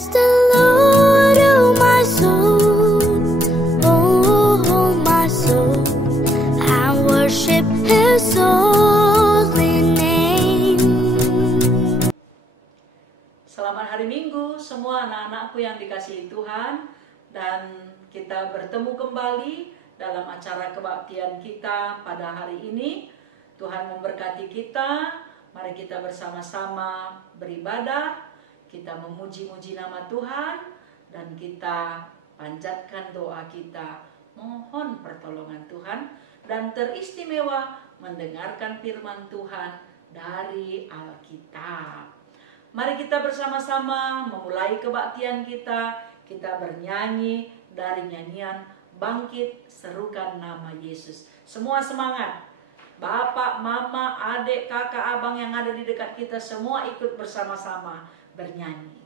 Bless the Lord, oh my soul, oh my soul, and worship His holy name. Selamat hari Minggu semua anak-anakku yang dikasihi Tuhan, dan kita bertemu kembali dalam acara kebaktian kita pada hari ini. Tuhan memberkati kita. Mari kita bersama-sama beribadah, kita memuji-muji nama Tuhan, dan kita panjatkan doa kita, mohon pertolongan Tuhan, dan teristimewa mendengarkan firman Tuhan dari Alkitab. Mari kita bersama-sama memulai kebaktian kita. Kita bernyanyi dari nyanyian Bangkit Serukan Nama Yesus. Semua semangat. Bapak, mama, adik, kakak, abang yang ada di dekat kita, semua ikut bersama-sama bernyanyi.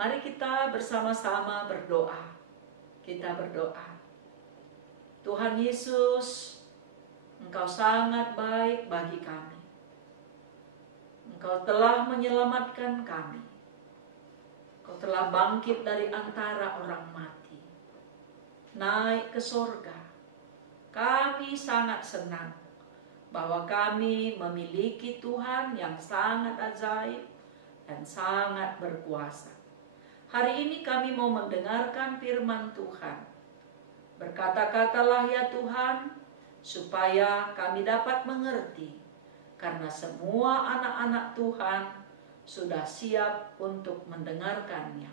Mari kita bersama-sama berdoa. Kita berdoa. Tuhan Yesus, Engkau sangat baik bagi kami. Engkau telah menyelamatkan kami. Engkau telah bangkit dari antara orang mati, naik ke sorga. Kami sangat senang bahwa kami memiliki Tuhan yang sangat ajaib dan sangat berkuasa. Hari ini kami mau mendengarkan firman Tuhan. Berkata-katalah ya Tuhan, supaya kami dapat mengerti, karena semua anak-anak Tuhan sudah siap untuk mendengarkannya.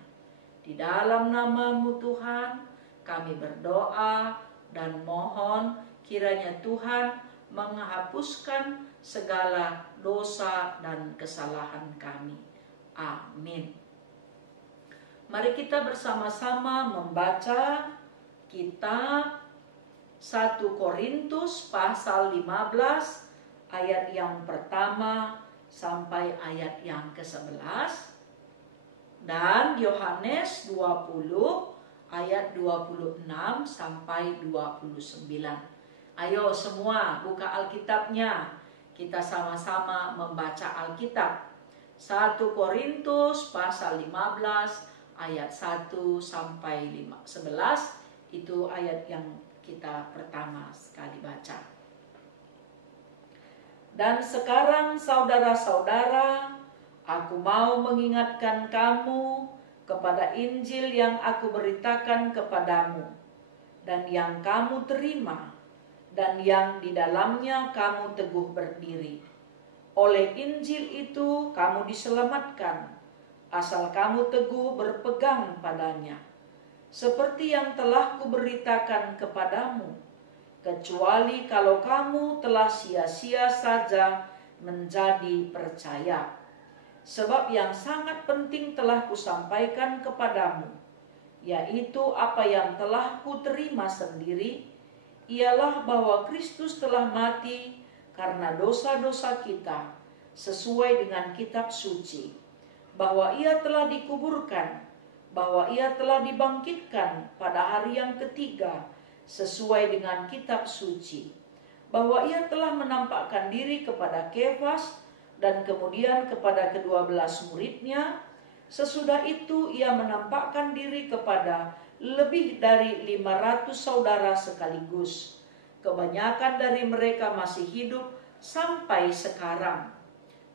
Di dalam nama-Mu Tuhan, kami berdoa dan mohon kiranya Tuhan menghapuskan segala dosa dan kesalahan kami. Amin. Mari kita bersama-sama membaca kitab 1 Korintus pasal 15 ayat yang pertama sampai ayat yang ke-11, dan Yohanes 20 ayat 26 sampai 29. Ayo semua buka Alkitabnya, kita sama-sama membaca Alkitab. 1 Korintus pasal 15 ayat 1 sampai 11, itu ayat yang kita pertama sekali baca. Dan sekarang saudara-saudara, aku mau mengingatkan kamu kepada Injil yang aku beritakan kepadamu, dan yang kamu terima, dan yang di dalamnya kamu teguh berdiri. Oleh Injil itu kamu diselamatkan, asal kamu teguh berpegang padanya. Seperti yang telah kuberitakan kepadamu, kecuali kalau kamu telah sia-sia saja menjadi percaya. Sebab yang sangat penting telah kusampaikan kepadamu, yaitu apa yang telah kuterima sendiri, ialah bahwa Kristus telah mati karena dosa-dosa kita sesuai dengan kitab suci, bahwa ia telah dikuburkan, bahwa ia telah dibangkitkan pada hari yang ketiga sesuai dengan kitab suci, bahwa ia telah menampakkan diri kepada Kefas dan kemudian kepada ke-12 muridnya. Sesudah itu ia menampakkan diri kepada lebih dari 500 saudara sekaligus. Kebanyakan dari mereka masih hidup sampai sekarang,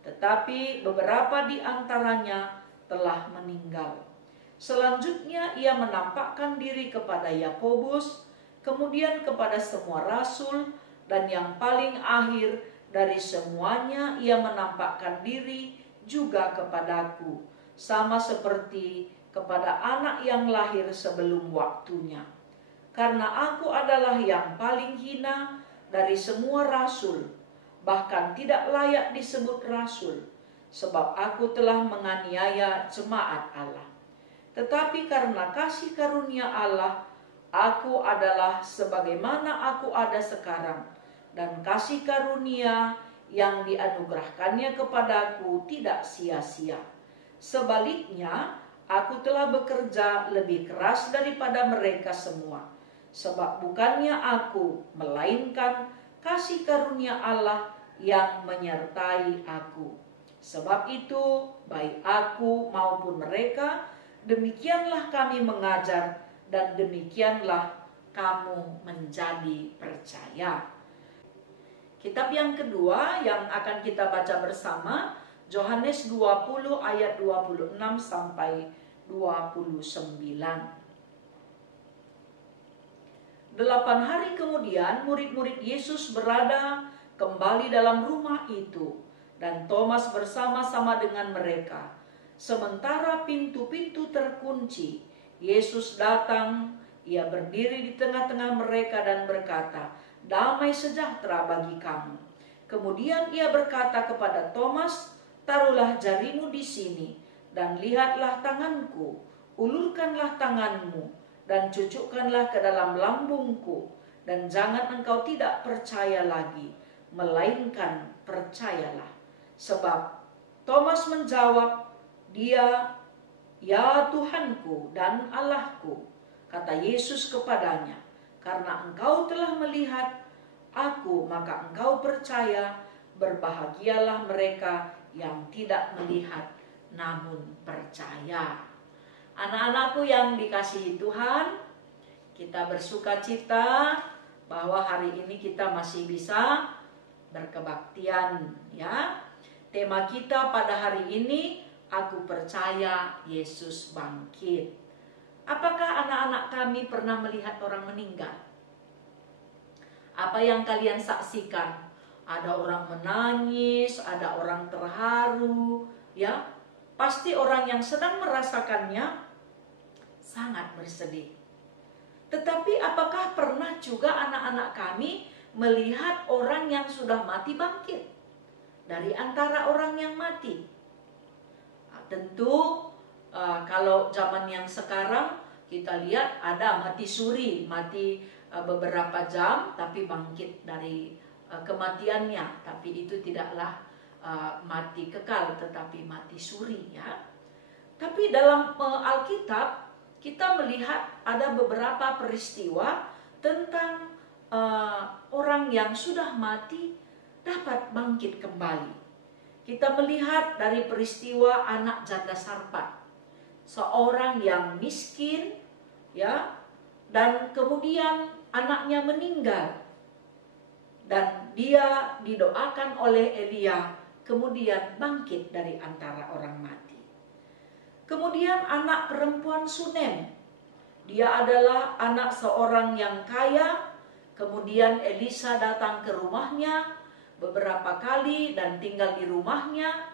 tetapi beberapa di antaranya telah meninggal. Selanjutnya ia menampakkan diri kepada Yakobus, kemudian kepada semua rasul, dan yang paling akhir dari semuanya ia menampakkan diri juga kepadaku, sama seperti kepada anak yang lahir sebelum waktunya. Karena aku adalah yang paling hina dari semua rasul, bahkan tidak layak disebut rasul, sebab aku telah menganiaya jemaat Allah. Tetapi karena kasih karunia Allah, aku adalah sebagaimana aku ada sekarang, dan kasih karunia yang dianugerahkannya kepadaku tidak sia-sia. Sebaliknya, aku telah bekerja lebih keras daripada mereka semua, sebab bukannya aku, melainkan kasih karunia Allah yang menyertai aku. Sebab itu, baik aku maupun mereka, demikianlah kami mengajar, dan demikianlah kamu menjadi percaya. Kitab yang kedua yang akan kita baca bersama, Yohanes 20 ayat 26 sampai 29. 8 hari kemudian murid-murid Yesus berada kembali dalam rumah itu, dan Thomas bersama-sama dengan mereka. Sementara pintu-pintu terkunci, Yesus datang, ia berdiri di tengah-tengah mereka dan berkata, "Damai sejahtera bagi kamu." Kemudian ia berkata kepada Thomas, "Taruhlah jarimu di sini, dan lihatlah tanganku, ulurkanlah tanganmu, dan cucukkanlah ke dalam lambungku, dan jangan engkau tidak percaya lagi, melainkan percayalah." Sebab Thomas menjawab, "Dia, ya Tuhanku dan Allahku." Kata Yesus kepadanya, "Karena engkau telah melihat aku, maka engkau percaya. Berbahagialah mereka yang tidak melihat namun percaya." Anak-anakku yang dikasihi Tuhan, kita bersuka cita bahwa hari ini kita masih bisa berkebaktian, ya. Tema kita pada hari ini, aku percaya Yesus bangkit. Apakah anak-anak kami pernah melihat orang meninggal? Apa yang kalian saksikan? Ada orang menangis, ada orang terharu, ya. Pasti orang yang sedang merasakannya sangat bersedih. Tetapi apakah pernah juga anak-anak kami melihat orang yang sudah mati bangkit dari antara orang yang mati? Tentu kalau zaman yang sekarang kita lihat ada mati suri, mati beberapa jam tapi bangkit dari kematiannya, tapi itu tidaklah mati kekal tetapi mati suri, ya. Tapi dalam Alkitab kita melihat ada beberapa peristiwa tentang orang yang sudah mati dapat bangkit kembali. kita melihat dari peristiwa anak janda Sarpat, seorang yang miskin, ya, dan kemudian anaknya meninggal, dan dia didoakan oleh Elia, kemudian bangkit dari antara orang mati. Kemudian anak perempuan Sunem, dia adalah anak seorang yang kaya. Kemudian Elisa datang ke rumahnya beberapa kali dan tinggal di rumahnya.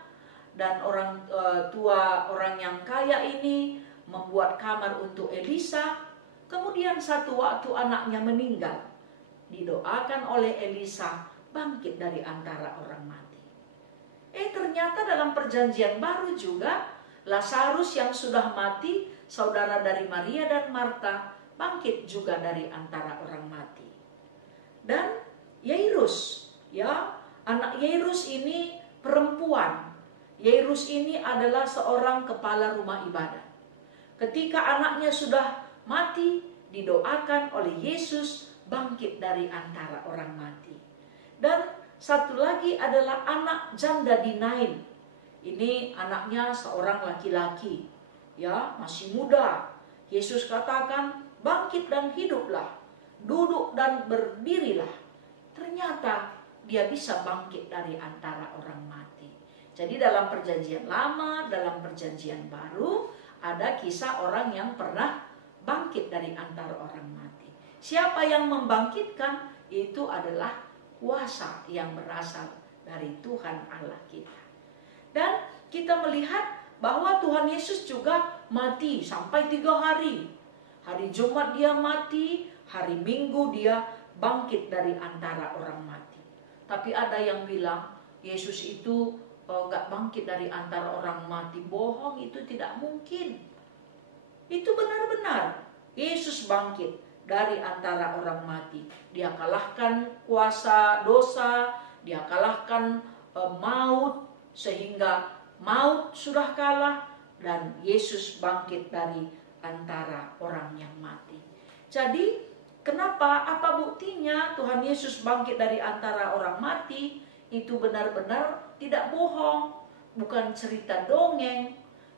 Dan orang tua orang yang kaya ini membuat kamar untuk Elisa. Kemudian satu waktu anaknya meninggal, didoakan oleh Elisa bangkit dari antara orang mati. Ternyata dalam perjanjian baru juga Lazarus yang sudah mati, saudara dari Maria dan Marta, bangkit juga dari antara orang mati. Dan Yairus, ya, anak Yairus ini perempuan. Yairus ini adalah seorang kepala rumah ibadah. Ketika anaknya sudah mati, didoakan oleh Yesus bangkit dari antara orang mati. Dan satu lagi adalah anak janda di Nain. Ini anaknya seorang laki-laki, ya, masih muda. Yesus katakan, bangkit dan hiduplah, duduk dan berdirilah. Ternyata dia bisa bangkit dari antara orang mati. Jadi dalam perjanjian lama, dalam perjanjian baru, ada kisah orang yang pernah bangkit dari antara orang mati. Siapa yang membangkitkan? Itu adalah kuasa yang berasal dari Tuhan Allah kita. Dan kita melihat bahwa Tuhan Yesus juga mati sampai 3 hari. Hari Jumat dia mati, hari Minggu dia bangkit dari antara orang mati. Tapi ada yang bilang Yesus itu nggak bangkit dari antara orang mati. Bohong, itu tidak mungkin. Itu benar-benar Yesus bangkit dari antara orang mati. Dia kalahkan kuasa dosa, dia kalahkan maut, sehingga maut sudah kalah dan Yesus bangkit dari antara orang yang mati. Jadi kenapa? Apa buktinya Tuhan Yesus bangkit dari antara orang mati? Itu benar-benar tidak bohong, bukan cerita dongeng.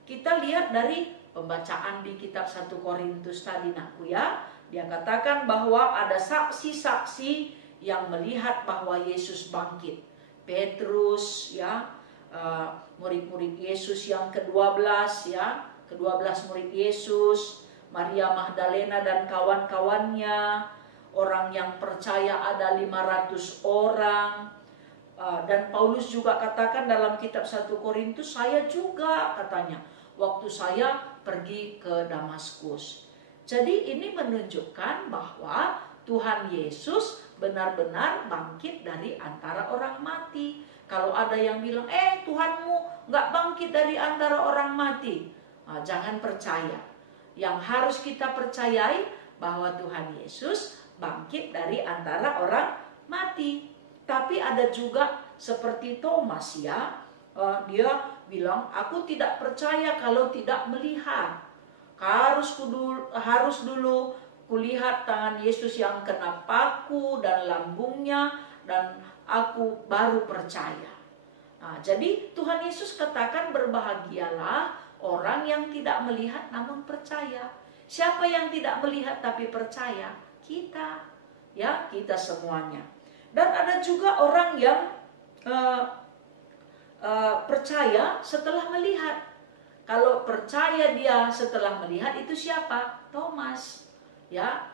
Kita lihat dari pembacaan di kitab 1 Korintus tadi, nakku, ya. Dia katakan bahwa ada saksi-saksi yang melihat bahwa Yesus bangkit. Petrus, ya, murid-murid Yesus yang ke-12, ya, ke-12 murid Yesus, Maria Magdalena dan kawan-kawannya, orang yang percaya ada 500 orang. Dan Paulus juga katakan dalam kitab 1 Korintus, saya juga, katanya, waktu saya pergi ke Damaskus. Jadi ini menunjukkan bahwa Tuhan Yesus benar-benar bangkit dari antara orang mati. Kalau ada yang bilang, Tuhanmu nggak bangkit dari antara orang mati, jangan percaya. Yang harus kita percayai bahwa Tuhan Yesus bangkit dari antara orang mati. Tapi ada juga seperti Thomas, ya, dia bilang, aku tidak percaya kalau tidak melihat. Harus dulu kulihat tangan Yesus yang kena paku dan lambungnya, dan aku baru percaya. Nah, jadi Tuhan Yesus katakan berbahagialah orang yang tidak melihat namun percaya. Siapa yang tidak melihat tapi percaya? Kita, ya, kita semuanya. Dan ada juga orang yang percaya setelah melihat. Kalau percaya dia setelah melihat, itu siapa? Thomas, ya.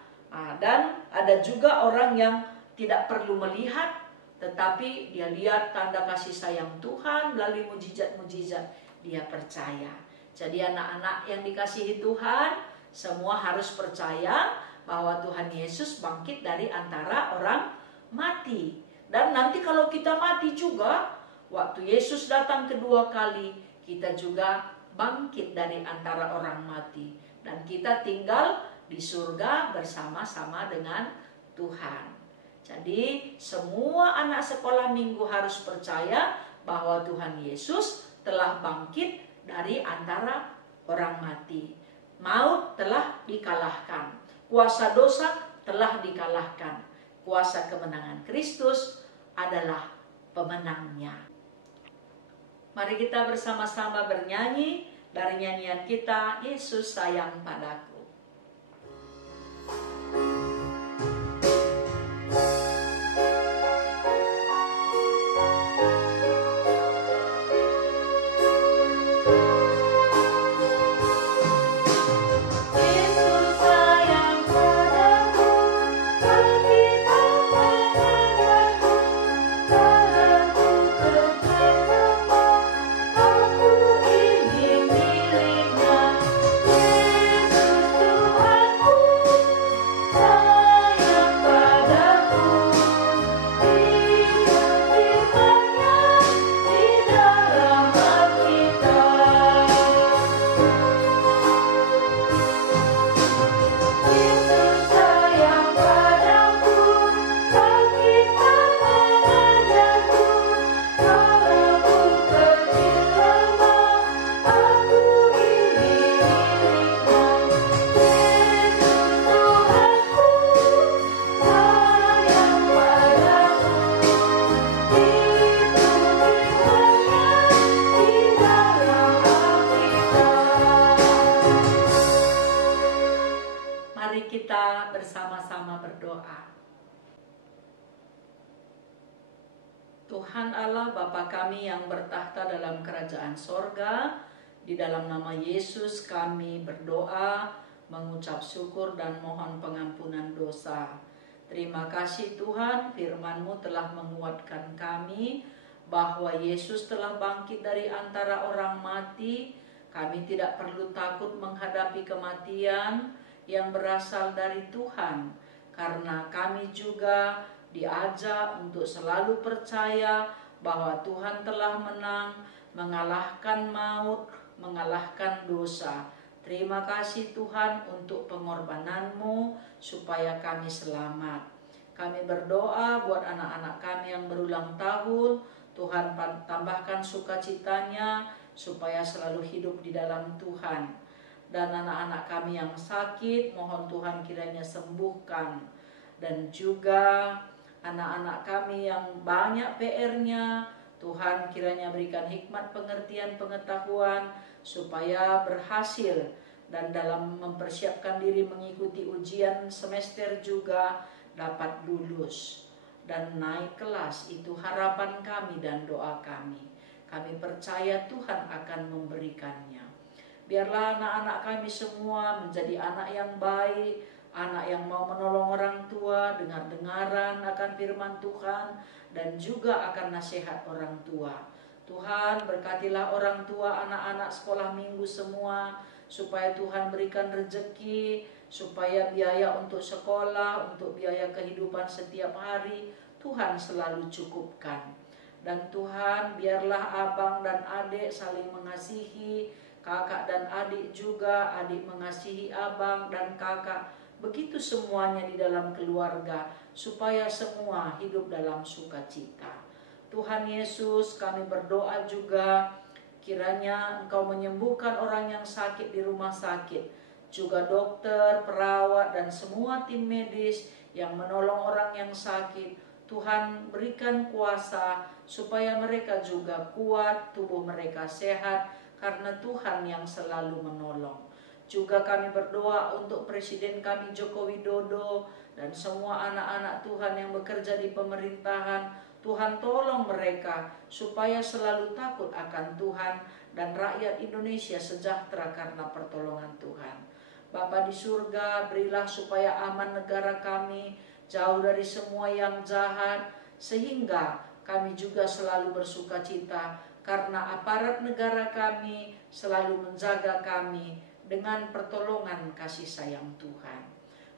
Dan ada juga orang yang tidak perlu melihat, tetapi dia lihat tanda kasih sayang Tuhan melalui mujizat-mujizat, dia percaya. Jadi anak-anak yang dikasihi Tuhan, semua harus percaya bahwa Tuhan Yesus bangkit dari antara orang mati. Dan nanti kalau kita mati juga, waktu Yesus datang kedua kali, kita juga bangkit dari antara orang mati. Dan kita tinggal di surga bersama-sama dengan Tuhan. Jadi semua anak sekolah minggu harus percaya bahwa Tuhan Yesus telah bangkit dari antara orang mati. Maut telah dikalahkan, kuasa dosa telah dikalahkan, kuasa kemenangan Kristus adalah pemenangnya. Mari kita bersama-sama bernyanyi dari nyanyian kita, Yesus Sayang Padaku. Mari kita bersama-sama berdoa. Tuhan Allah Bapa kami yang bertahta dalam kerajaan sorga, di dalam nama Yesus kami berdoa, mengucap syukur dan mohon pengampunan dosa. Terima kasih Tuhan, firman-Mu telah menguatkan kami bahwa Yesus telah bangkit dari antara orang mati. Kami tidak perlu takut menghadapi kematian yang berasal dari Tuhan, karena kami juga diajak untuk selalu percaya bahwa Tuhan telah menang, mengalahkan maut, mengalahkan dosa. Terima kasih Tuhan untuk pengorbanan-Mu supaya kami selamat. Kami berdoa buat anak-anak kami yang berulang tahun, Tuhan tambahkan sukacitanya supaya selalu hidup di dalam Tuhan. Dan anak-anak kami yang sakit, mohon Tuhan kiranya sembuhkan. Dan juga anak-anak kami yang banyak PR-nya, Tuhan kiranya berikan hikmat, pengertian, pengetahuan supaya berhasil. Dan dalam mempersiapkan diri mengikuti ujian semester juga dapat lulus dan naik kelas. Itu harapan kami dan doa kami. Kami percaya Tuhan akan memberikannya. Biarlah anak-anak kami semua menjadi anak yang baik, anak yang mau menolong orang tua, dengar-dengaran akan firman Tuhan, dan juga akan nasihat orang tua. Tuhan berkatilah orang tua, anak-anak sekolah minggu semua, supaya Tuhan berikan rezeki, supaya biaya untuk sekolah, untuk biaya kehidupan setiap hari, Tuhan selalu cukupkan. Dan Tuhan biarlah abang dan adik saling mengasihi, kakak dan adik juga, adik mengasihi abang dan kakak. Begitu semuanya di dalam keluarga, supaya semua hidup dalam sukacita. Tuhan Yesus, kami berdoa juga, kiranya Engkau menyembuhkan orang yang sakit di rumah sakit, juga dokter, perawat, dan semua tim medis yang menolong orang yang sakit. Tuhan berikan kuasa supaya mereka juga kuat, tubuh mereka sehat, karena Tuhan yang selalu menolong. Juga kami berdoa untuk Presiden kami Joko Widodo dan semua anak-anak Tuhan yang bekerja di pemerintahan. Tuhan tolong mereka supaya selalu takut akan Tuhan dan rakyat Indonesia sejahtera karena pertolongan Tuhan. Bapa di surga, berilah supaya aman negara kami, jauh dari semua yang jahat, sehingga kami juga selalu bersuka cita karena aparat negara kami selalu menjaga kami dengan pertolongan kasih sayang Tuhan.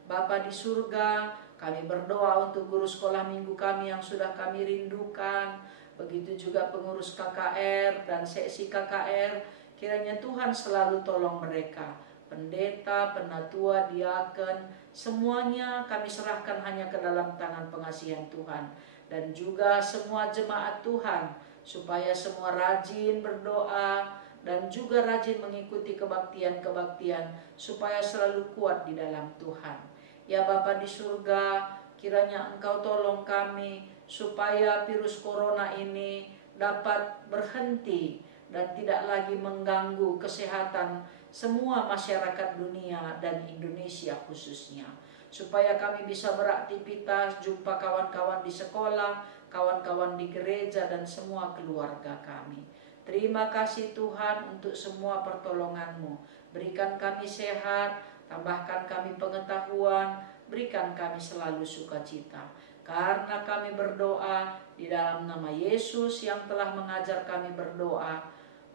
Bapa di surga, kami berdoa untuk guru sekolah minggu kami yang sudah kami rindukan, begitu juga pengurus KKR dan seksi KKR, kiranya Tuhan selalu tolong mereka. Pendeta, penatua, diaken, semuanya kami serahkan hanya ke dalam tangan pengasihan Tuhan. Dan juga semua jemaat Tuhan, supaya semua rajin berdoa dan juga rajin mengikuti kebaktian-kebaktian supaya selalu kuat di dalam Tuhan. Ya Bapa di surga, kiranya Engkau tolong kami supaya virus corona ini dapat berhenti dan tidak lagi mengganggu kesehatan semua masyarakat dunia dan Indonesia khususnya. Supaya kami bisa beraktivitas, jumpa kawan-kawan di sekolah, kawan-kawan di gereja, dan semua keluarga kami. Terima kasih Tuhan untuk semua pertolongan-Mu. Berikan kami sehat, tambahkan kami pengetahuan, berikan kami selalu sukacita. Karena kami berdoa di dalam nama Yesus yang telah mengajar kami berdoa,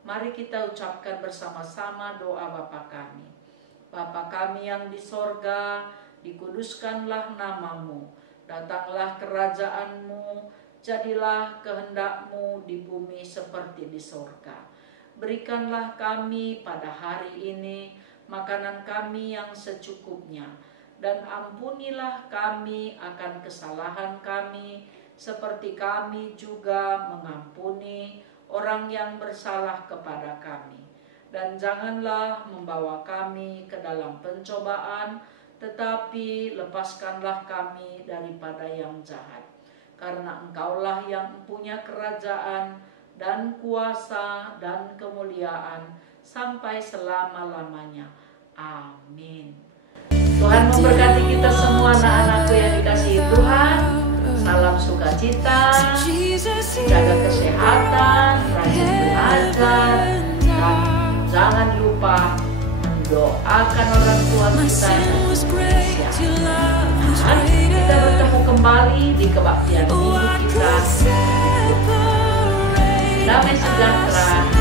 mari kita ucapkan bersama-sama doa Bapa kami. Bapa kami yang di sorga, dikuduskanlah nama-Mu, datanglah kerajaan-Mu, jadilah kehendak-Mu di bumi seperti di sorga. Berikanlah kami pada hari ini makanan kami yang secukupnya, dan ampunilah kami akan kesalahan kami, seperti kami juga mengampuni orang yang bersalah kepada kami. Dan janganlah membawa kami ke dalam pencobaan, tetapi lepaskanlah kami daripada yang jahat. Karena Engkaulah yang punya kerajaan dan kuasa dan kemuliaan sampai selama-lamanya. Amin. Tuhan memberkati kita semua anak-anakku yang dikasihi Tuhan. Salam sukacita, jaga kesehatan, rajin belajar, dan jangan lupa mendoakan orang tua kita yang Indonesia. Kita bertemu kembali di kebaktian minggu kita. Damai sejahtera.